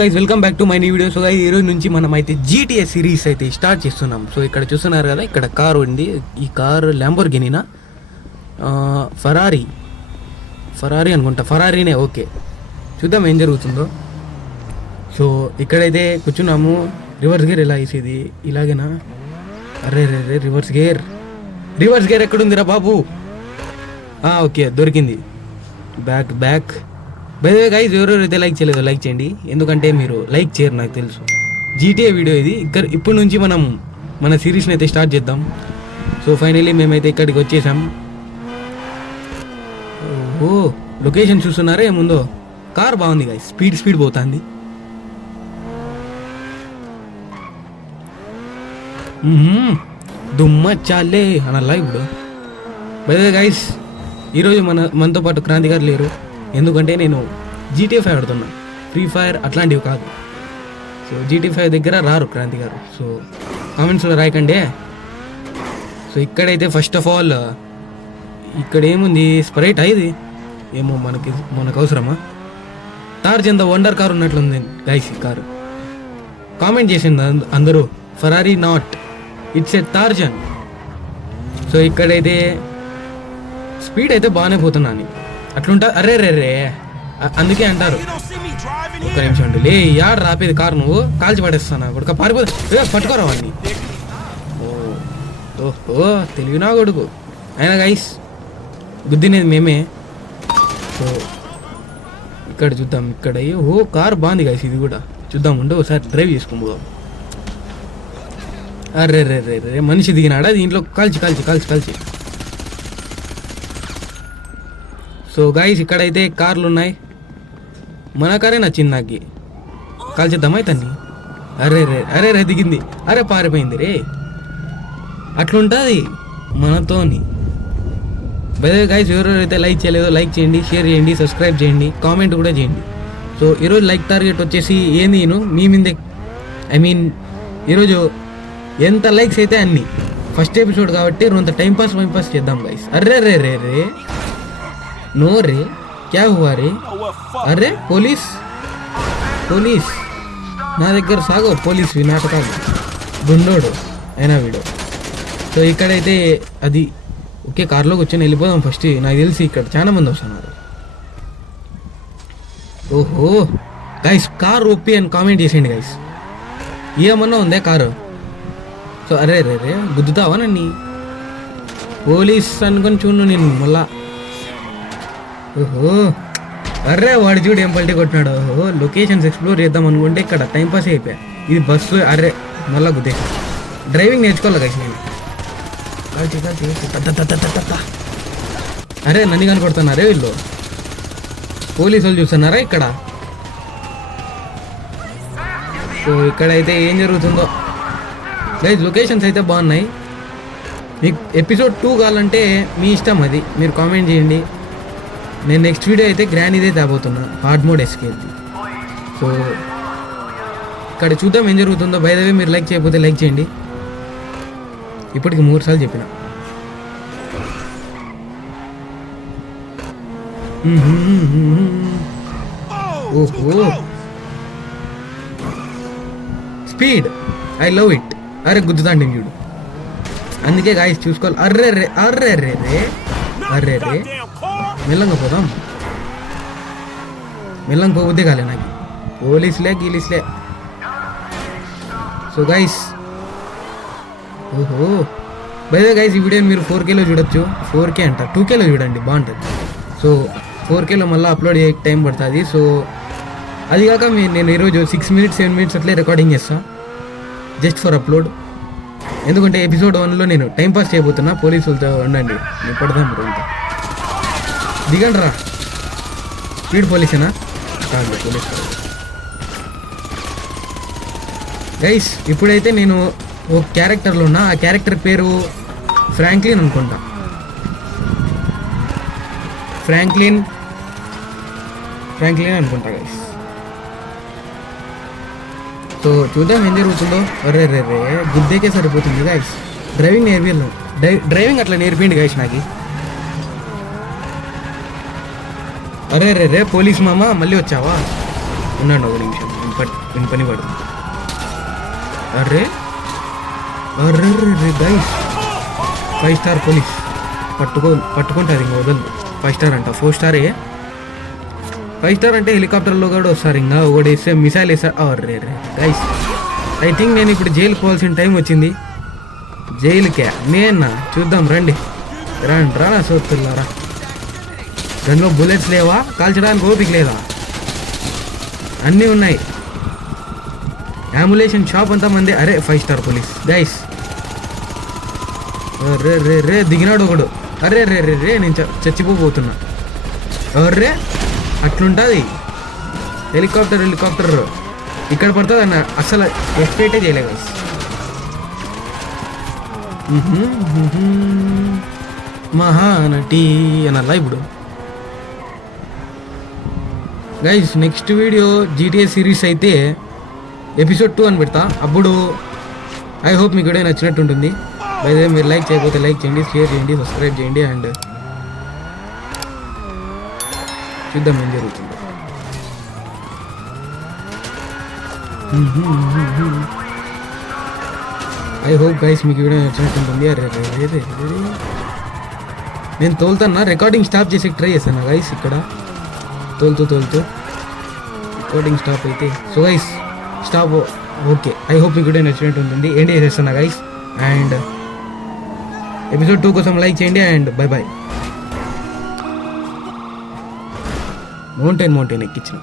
Guys welcome back to my new video. So guys ఈ రోజు నుంచి మనం అయితే GTA సిరీస్ అయితే స్టార్ట్ చేస్తున్నాం. సో ఇక్కడ చూస్తున్నారు కదా, ఇక్కడ కార్ ఉంది. ఈ కార్ ల్యాంబోర్గినీనా ఫరారీ అనుకుంటా, ఫరారీనే. ఓకే, చూద్దాం ఏం జరుగుతుందో. సో ఇక్కడైతే కూర్చున్నాము. రివర్స్ గేర్ ఎలా వేసేది? ఇలాగేనా? అరే రే రే, రివర్స్ గేర్ ఎక్కడుందిరా బాబు? ఓకే, దొరికింది. Back by the way guys, ఎవరెవరైతే లైక్ చేయలేదో లైక్ చేయండి, ఎందుకంటే మీరు లైక్ చేయరు నాకు తెలుసు. GTA వీడియో ఇది. ఇప్పటి నుంచి మనం మన సిరీస్ని అయితే స్టార్ట్ చేద్దాం. సో ఫైనలీ మేమైతే ఇక్కడికి వచ్చేసాం. ఓహో, లొకేషన్ చూస్తున్నారా ఏముందో? కార్ బాగుంది గైస్, స్పీడ్ పోతుంది. దుమ్మ చాలే అనల్లా ఇప్పుడు. బై ద వే గైస్, ఈరోజు మనతో పాటు క్రాంతి గారు లేరు, ఎందుకంటే నేను GTA 5 ఆడుతున్నా, ఫ్రీ ఫైర్ అట్లాంటివి కాదు. సో GTA 5 దగ్గర రారు క్రాంతి గారు. సో కామెంట్స్లో రాయకండి. సో ఇక్కడైతే ఫస్ట్ ఆఫ్ ఆల్ ఇక్కడ ఏముంది? స్ప్రైట్ ఇది ఏమో మనకు అవసరమా? టార్జన్ ద వండర్ కార్ ఉన్నట్లుంది గైస్. ఈ కారు కామెంట్ చేసింది అందరూ, Ferrari not, it's a Tarzan. So ఇక్కడైతే స్పీడ్ అయితే బాగానే పోతున్నాను, అట్లుంటా. అరే రే రే, అందుకే అంటారు. ఒక్క నిమిషం అండి, లే యాడ్ రాపేది కారు, నువ్వు కాల్చి పడేస్తాను కొడుక, పారిపోదు, పట్టుకోరా వాడిని. ఓహో, తెలివినా కొడుకు. అయినా గైస్ గుద్దినేది మేమే. సో ఇక్కడ చూద్దాం. ఇక్కడ కారు బాగుంది గైస్, ఇది కూడా చూద్దాం. ఉండు ఒకసారి డ్రైవ్ చేసుకుని పోదాం. అరే రే రే రే, మనిషి దిగినాడా దీంట్లో? కాల్చి. సో గైస్ ఇక్కడైతే కార్లు ఉన్నాయి. మన కారే నచ్చింది నాకు, కాల్చేద్దామా తన్ని? అరే రే దిగింది, అరే పారిపోయింది రే. అట్లుంటుంది మనతోని. బై ద వే గైస్, ఎవరెవరైతే లైక్ చేయలేదో లైక్ చేయండి, షేర్ చేయండి, సబ్స్క్రైబ్ చేయండి, కామెంట్ కూడా చేయండి. సో ఈరోజు లైక్ టార్గెట్ వచ్చేసి ఏంది మీ మీదే, ఈరోజు ఎంత లైక్స్ అయితే అన్ని. ఫస్ట్ ఎపిసోడ్ కాబట్టి కొంత టైంపాస్ చేద్దాం గైస్. అర్రే రే రే రే, नो रे, क्या हुआ रे? అరే పోలీస్ నా దగ్గర సాగో. పోలీస్ నాటకాలు, గుండోడు అయినా వీడు. సో ఇక్కడైతే అది ఓకే, కార్లోకి వచ్చి వెళ్ళిపోదాం. ఫస్ట్ నాకు తెలిసి ఇక్కడ చాలా మంది వస్తున్నారు. ఓహో గైస్, కార్ ఒప్పి అని కామెంట్ చేసేయండి గైస్. ఏమన్నా ఉందే కారు? సో అరే రే రే, గుద్దుతావా నన్ను? పోలీస్ అనుకొని చూడు నేను మళ్ళా. ఓహో, అర్రే వాడు చూడు ఏం పల్టీ కొట్టినాడు. ఓహో, లొకేషన్స్ ఎక్స్ప్లోర్ చేద్దాం అనుకుంటే ఇక్కడ టైంపాస్ అయిపోయా. ఇది బస్సు. అర్రే మళ్ళా గుద్దే. డ్రైవింగ్ నేర్చుకోవాలి గైస్ నేను. అరే నన్ను కనపడుతున్నారే వీళ్ళు, పోలీసు వాళ్ళు చూస్తున్నారా ఇక్కడ. సో ఇక్కడైతే ఏం జరుగుతుందో గైస్. లొకేషన్స్ అయితే బాగున్నాయి. మీకు ఎపిసోడ్ 2 కావాలంటే మీ ఇష్టం, అది మీరు కామెంట్ చేయండి. నేను నెక్స్ట్ వీడియో అయితే గ్రాండ్ తేబోతున్నా, హార్డ్ మోడ్ ఎస్కేప్. సో ఇక్కడ చూద్దాం ఏం జరుగుతుందో. బై ద వే, మీరు లైక్ చేయకపోతే లైక్ చేయండి. ఇప్పటికి 3 సార్లు చెప్పిన. ఓహో, స్పీడ్, ఐ లవ్ ఇట్. అరే గుద్దుతాండి చూడు, అందుకే గాయస్ చూసుకోవాలి. అర్రే రే, మెల్లంగా పోదాం. మెల్లంగా పోవద్దే కాలే నాకు, పోలీసులే గీలీసులే. సో గైస్, ఓహో బై ద వే గైస్, ఈ వీడియోని మీరు 4Kలో చూడొచ్చు. 4K అంట, 2Kలో చూడండి బాగుంటుంది. సో 4Kలో మళ్ళీ అప్లోడ్ చేయక టైం పడుతుంది. సో అది కాక నేను ఈరోజు 6 minutes 7 minutes అట్లే రికార్డింగ్ చేస్తాను, జస్ట్ ఫర్ అప్లోడ్. ఎందుకంటే ఎపిసోడ్ 1లో నేను టైంపాస్ చేయబోతున్నా. పోలీసులతో ఉండండి, నేను పడదాం అంతా. దిగండి రా. స్పీడ్ పోలీసేనా? కాదు, పోలీస్ గైస్. ఇప్పుడైతే నేను ఒక క్యారెక్టర్లో ఉన్నా. ఆ క్యారెక్టర్ పేరు ఫ్రాంక్లిన్ అనుకుంటా. ఫ్రాంక్లిన్ అనుకుంటా గైస్. సో చూద్దాం ఏం జరుగుతుందో. అరే రే రే, గుద్దేకే సరిపోతుంది గైస్. డ్రైవింగ్ అట్లా నేర్పిండి గైస్ నాకు. అరే రే రే, పోలీస్ మామ మళ్ళీ వచ్చావా? ఉన్నాడు ఒక నిమిషం. పని వాడు. Array array guys 5 star police పట్టుకుంటారు ఇంకా వదలు. 5 స్టార్ అంట 4 స్టారే. 5 స్టార్ అంటే హెలికాప్టర్లో కూడా వస్తారు ఇంకా ఒకటి వేస్తే మిసైల్ వేస్తారు. అర్రే గైస్ ఐ థింక్ నేను ఇప్పుడు జైలుకి పోవాల్సిన టైం వచ్చింది. జైలుకే నేనా చూద్దాం రండి రానా సోతులారా. గన్లో బుల్లెట్స్ లేవా? కాల్చడానికి ఓపిక లేదా? అన్నీ ఉన్నాయి. యాములేషన్ షాప్ అంతా మంది. అరే 5 స్టార్ పోలీస్ గైస్. రే దిగినాడు ఒకడు. అరే రే నేను చచ్చిపోతున్నా. అర్రే అట్లుంటుంది హెలికాప్టర్ ఇక్కడ పడుతుంది అన్న. అసలు ఎక్స్పెక్టే చేయలే గైస్. మహానటి అనల్లా ఇప్పుడు. Guys next video GTA series అయితే ఎపిసోడ్ 2 అని పెడతా. అప్పుడు ఐ హోప్ మీకు వీడియో నచ్చినట్టు ఉంటుంది. బై ద వే మీరు లైక్ చేయకపోతే లైక్ చేయండి, షేర్ చేయండి, సబ్స్క్రైబ్ చేయండి. అండ్ చూద్దాం ఏం జరుగుతుందో. ఐ హోప్ గైస్ మీకు వీడియో నచ్చినట్టు ఉంటుంది. అరే నేను తోలుతున్నా. రికార్డింగ్ స్టాప్ చేసి ట్రై చేస్తాను గైస్. ఇక్కడ తోలుతూ రికార్డింగ్ స్టాప్ అయితే. So guys stop. Okay I hope మీకు వీడియో నచ్చినట్టు ఉంటుంది. ఏంటి చేసేస్తున్నా గైస్. అండ్ ఎపిసోడ్ 2 కోసం లైక్ చేయండి. And bye mountain ఎక్కించిన.